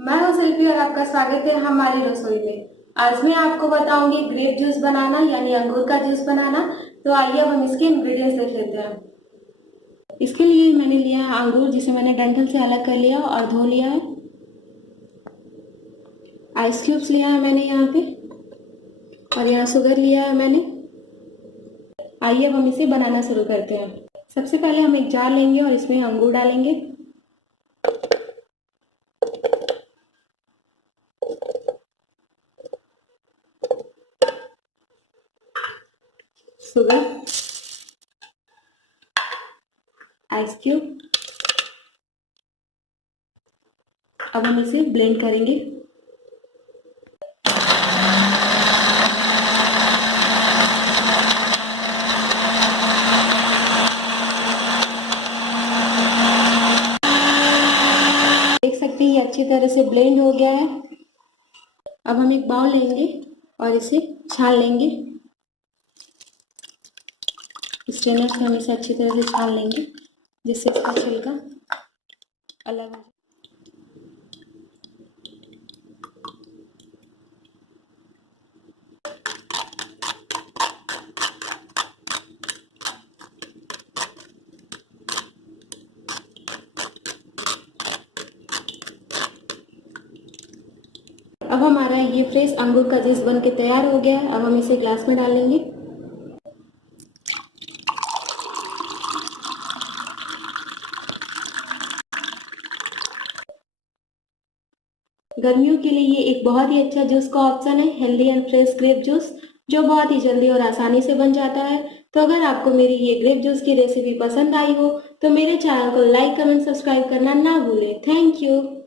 मैं हूं शिल्पी और आपका स्वागत है हमारी रसोई में। आज मैं आपको बताऊंगी ग्रेप जूस बनाना यानी अंगूर का जूस बनाना। तो आइए अब हम इसके इंग्रेडिएंट्स देख लेते हैं। इसके लिए मैंने लिया है अंगूर, जिसे मैंने डंठल से अलग कर लिया और धो लिया है। आइस क्यूब्स लिया है मैंने यहाँ पे, और यहाँ शुगर लिया है मैंने। आइए अब हम इसे बनाना शुरू करते हैं। सबसे पहले हम एक जार लेंगे और इसमें अंगूर डालेंगे, शुगर, आइस क्यूब। अब हम इसे ब्लेंड करेंगे। देख सकते हैं ये अच्छी तरह से ब्लेंड हो गया है। अब हम एक बाउल लेंगे और इसे छान लेंगे। स्ट्रेनर से हम इसे अच्छी तरह से छान लेंगे, जिससे इसका छिलका अलग हो जाए। अब हमारा ये फ्रेश अंगूर का जूस बन के तैयार हो गया है। अब हम इसे ग्लास में डालेंगे। गर्मियों के लिए ये एक बहुत ही अच्छा जूस का ऑप्शन है, healthy and fresh grape juice, जो बहुत ही जल्दी और आसानी से बन जाता है। तो अगर आपको मेरी ये ग्रेप जूस की रेसिपी पसंद आई हो तो मेरे चैनल को लाइक, कमेंट, सब्सक्राइब करना ना भूलें। Thank you.